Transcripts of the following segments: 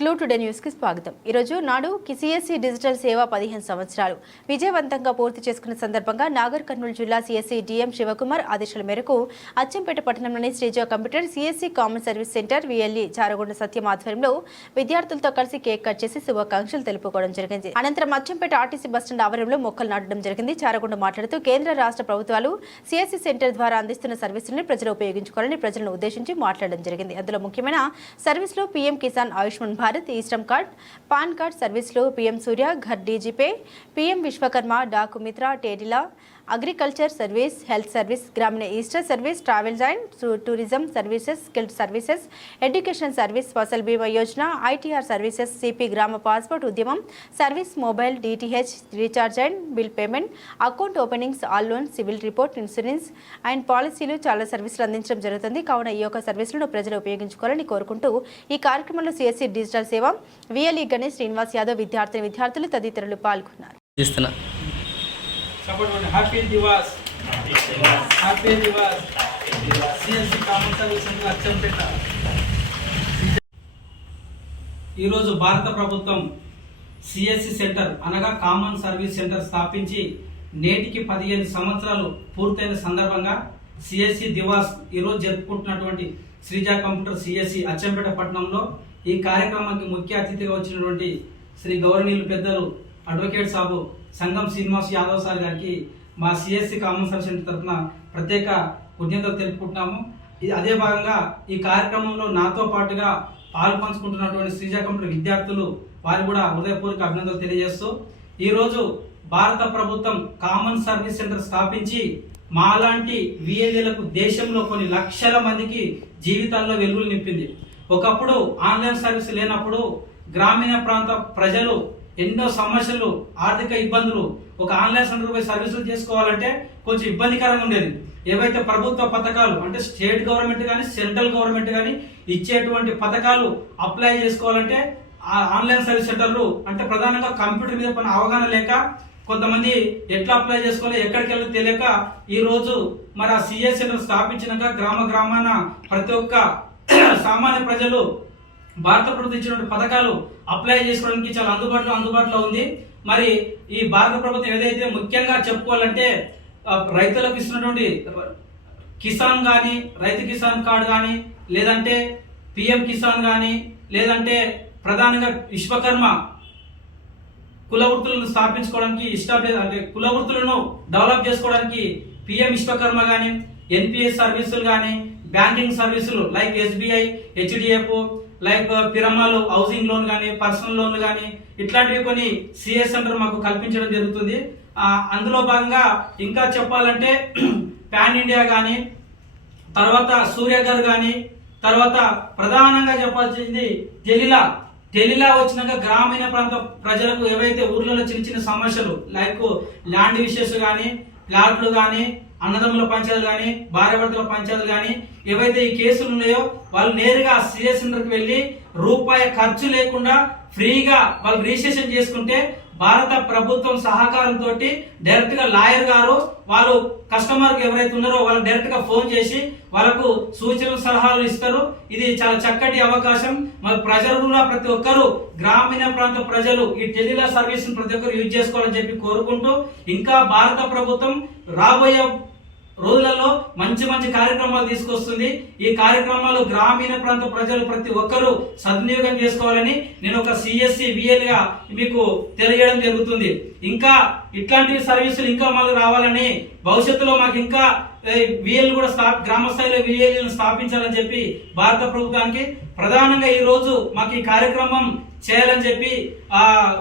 Clue today న్యూస్కి స్వాగతం. ఈరోజు నాడు సిఎస్సి డిజిటల్ సేవ 15 సంవత్సరాలు విజయవంతంగా పూర్తి చేసుకున్న సందర్భంగా నాగర్ కర్నూలు జిల్లా సిఎస్సి డిఎం శివకుమార్ ఆదేశాల మేరకు అచ్చంపేట పట్టణంలోని Sreeja computer CSC common service centre VLE Charagonda Satyam ఆధ్వర్యంలో విద్యార్థులతో కలిసి కేక్ కట్ చేసి శుభాకాంక్షలు తెలుపుకోవడం జరిగింది. అనంతరం అచ్చంపేట ఆర్టీసీ బస్టాండ్ ఆవరణలో మొక్కలు నాటడం జరిగింది. చారగొండ మాట్లాడుతూ కేంద్ర రాష్ట్ర ప్రభుత్వాలు సిఎస్సి సెంటర్ ద్వారా అందిస్తున్న సర్వీసులను ప్రజలు ఉపయోగించుకోవాలని ప్రజలను ఉద్దేశించి మాట్లాడడం జరిగింది. అందులో ముఖ్యమైన సర్వీసులో పీఎం కిసాన్ ఆయుష్మాన్ భారత్ ఈస్టమ్ కార్డ్, పాన్ కార్డ్ సర్వీసులు, PM Surya Ghar DigiPay, PM Vishwakarma, డాకు మిత్ర, టేడిలా, agriculture service, health service, Grameen ఈస్టర్ service, travels and tourism services, skilled services, education service, Fasal Bima Yojana, ITR services, సిపి గ్రామ పాస్పోర్ట్ ఉద్యమం service, mobile, DTH recharge and bill payment, account openings, all loan, civil report, insurance and పాలసీలు చాలా సర్వీసులు అందించడం జరుగుతుంది. కావున ఈ యొక్క సర్వీసులను ప్రజలు ఉపయోగించుకోవాలని కోరుకుంటూ ఈ కార్యక్రమంలో సిఎస్సి డిజిటల్ సేవ విఎల్ఈ గణేష్, శ్రీనివాస్ యాదవ్, విద్యార్థులు తదితరులు పాల్గొన్నారు. Happy Diwas, happy Diwas. CSC common service centre Achampet. ఈరోజు భారత ప్రభుత్వం సిఎస్సి సెంటర్ అనగా కామన్ సర్వీస్ సెంటర్ స్థాపించి నేటికి 15 సంవత్సరాలు పూర్తయిన సందర్భంగా సిఎస్సి దివాస్ ఈరోజు జరుపుకుంటున్నటువంటి శ్రీజ కంప్యూటర్ సిఎస్సి అచ్చంపేట పట్టణంలో ఈ కార్యక్రమానికి ముఖ్య అతిథిగా వచ్చినటువంటి శ్రీ గౌరవనీయులు పెద్దలు అడ్వకేట్ సాబు సంగం శ్రీనివాస్ యాదవ్ సార్ గారికి మా సిఎస్సి కామన్ సర్వీస్ సెంటర్ తరఫున ప్రత్యేక కృతజ్ఞతలు తెలుపుకుంటున్నాము. అదే భాగంగా ఈ కార్యక్రమంలో నాతో పాటుగా పాల్పంచుకుంటున్నటువంటి శ్రీజ కంప్యూటర్ విద్యార్థులు వారికి కూడా హృదయపూర్వక అభినందనలు తెలియజేస్తూ ఈరోజు భారత ప్రభుత్వం కామన్ సర్వీస్ సెంటర్ స్థాపించి మాలాంటి విఎల్ఏలకు దేశంలో కొన్ని లక్షల మందికి జీవితాల్లో వెలుగులు నింపింది. ఒకప్పుడు ఆన్లైన్ సర్వీస్ లేనప్పుడు గ్రామీణ ప్రాంత ప్రజలు ఎన్నో సమస్యలు, ఆర్థిక ఇబ్బందులు, ఒక ఆన్లైన్ సెంటర్ పోయి సర్వీసులు చేసుకోవాలంటే కొంచెం ఇబ్బందికరంగా ఉండేది. ఏవైతే ప్రభుత్వ పథకాలు అంటే స్టేట్ గవర్నమెంట్ కానీ సెంట్రల్ గవర్నమెంట్ కానీ ఇచ్చేటువంటి పథకాలు అప్లై చేసుకోవాలంటే ఆన్లైన్ సర్వీస్ సెంటర్లు అంటే ప్రధానంగా కంప్యూటర్ మీద పైన అవగాహన లేక కొంతమంది ఎట్లా అప్లై చేసుకోవాలి ఎక్కడికి వెళ్ళి తెలియక ఈ రోజు మరి ఆ సిఎస్ సెంటర్ స్థాపించినాక గ్రామాన ప్రతి ఒక్క సామాన్య ప్రజలు భారత ప్రభుత్వం ఇచ్చినటువంటి పథకాలు అప్లై చేసుకోవడానికి చాలా అందుబాటులో ఉంది. మరి ఈ భారత ప్రభుత్వం ఏదైతే ముఖ్యంగా చెప్పుకోవాలంటే రైతులకు ఇస్తున్నటువంటి కిసాన్ కానీ, రైతు కిసాన్ కార్డు కానీ, లేదంటే పిఎం కిసాన్ కానీ, లేదంటే ప్రధానంగా విశ్వకర్మ కుల వృత్తులను స్థాపించుకోవడానికి అంటే కుల వృత్తులను డెవలప్ చేసుకోవడానికి పిఎం విశ్వకర్మ కానీ, ఎన్పిఎస్ సర్వీసులు కానీ, బ్యాంకింగ్ సర్వీసులు like SBI, HDF, like Piramal housing loan కానీ, పర్సనల్ లోన్లు కానీ ఇట్లాంటివి కొన్ని సిఎస్ సెంటర్ మాకు కల్పించడం జరుగుతుంది. అందులో భాగంగా ఇంకా చెప్పాలంటే పాన్ ఇండియా కానీ, తర్వాత సూర్య గారు కానీ, తర్వాత ప్రధానంగా చెప్పాల్సింది టెలిలా వచ్చినాక గ్రామీణ ప్రాంత ప్రజలకు ఏవైతే ఊర్లలో చిన్న సమస్యలు లైక్ ల్యాండ్ విషయస్ కానీ, ప్లాట్లు కానీ, అన్నదమ్ముల పంచాయతీలు కానీ, భార్యాభర్తల పంచాయతీలు కానీ ఏవైతే ఈ కేసులు ఉన్నాయో వాళ్ళు నేరుగా సిఎస్ సెంటర్కి వెళ్ళి రూపాయి ఖర్చు లేకుండా ఫ్రీగా వాళ్ళు రిజిస్ట్రేషన్ చేసుకుంటే భారత ప్రభుత్వం సహకారంతో డైరెక్ట్ గా లాయర్ గారు వాళ్ళు కస్టమర్ ఎవరైతే ఉన్నారో వాళ్ళు డైరెక్ట్ గా ఫోన్ చేసి వాళ్ళకు సూచనలు సలహాలు ఇస్తారు. ఇది చాలా చక్కటి అవకాశం. మరి ప్రజలు కూడా ప్రతి ఒక్కరు గ్రామీణ ప్రాంత ప్రజలు ఈ టెలిలా సర్వీస్ ప్రతి ఒక్కరు యూజ్ చేసుకోవాలని చెప్పి కోరుకుంటూ ఇంకా భారత ప్రభుత్వం రాబోయే రోజులలో మంచి కార్యక్రమాలు తీసుకొస్తుంది. ఈ కార్యక్రమాలు గ్రామీణ ప్రాంత ప్రజలు ప్రతి ఒక్కరూ సద్వినియోగం చేసుకోవాలని నేను ఒక సిఎస్సి విఎల్ గా మీకు తెలియజేయడం జరుగుతుంది. ఇంకా ఇట్లాంటి సర్వీసులు ఇంకా మాకు రావాలని భవిష్యత్తులో మాకు ఇంకా విఎల్ కూడా గ్రామ స్థాయిలో విఎల్ స్థాపించాలని చెప్పి భారత ప్రభుత్వానికి ప్రధానంగా ఈ రోజు మాకు ఈ కార్యక్రమం చేయాలని చెప్పి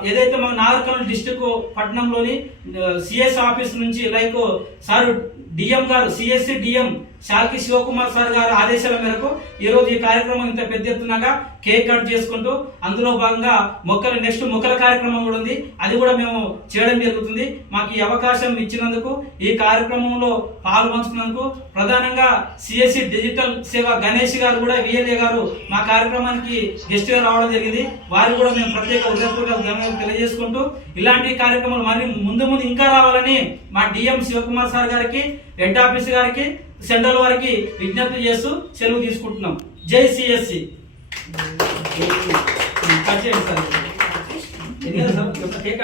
ఏదైతే మన నాగర్ కర్నూలు డిస్టిక్ పట్టణంలోని సిఎస్ ఆఫీస్ నుంచి లైక్ సార్ డిఎం గారు సిఎస్సి డిఎం శాల్కి శివకుమార్ సార్ గారి ఆదేశాల మేరకు ఈ రోజు ఈ కార్యక్రమం ఇంత పెద్ద ఎత్తునగా కేక్ కట్ చేసుకుంటూ అందులో భాగంగా మొక్కల కార్యక్రమం కూడా ఉంది. అది కూడా మేము చేయడం జరుగుతుంది. మాకు ఈ అవకాశం ఇచ్చినందుకు, ఈ కార్యక్రమంలో పాల్పంచుకున్నందుకు ప్రధానంగా సిఎస్సి డిజిటల్ సేవ గణేష్ గారు కూడా విఎల్ఏ గారు మా కార్యక్రమానికి గెస్ట్ గా రావడం జరిగింది. వారు కూడా మేము ప్రత్యేక హృదయపూర్వక ధన్యవాదాలు తెలియజేసుకుంటూ ఇలాంటి కార్యక్రమాలు మరి ముందు ఇంకా రావాలని మా డిఎం శివకుమార్ సార్ గారికి, హెడ్ ఆఫీస్ గారికి, సెంట్రల్ వారికి విజ్ఞప్తి చేస్తూ సెలవు తీసుకుంటున్నాం. జై సిఎస్సి. చేయండి సార్. ఎన్ని సార్ కేక్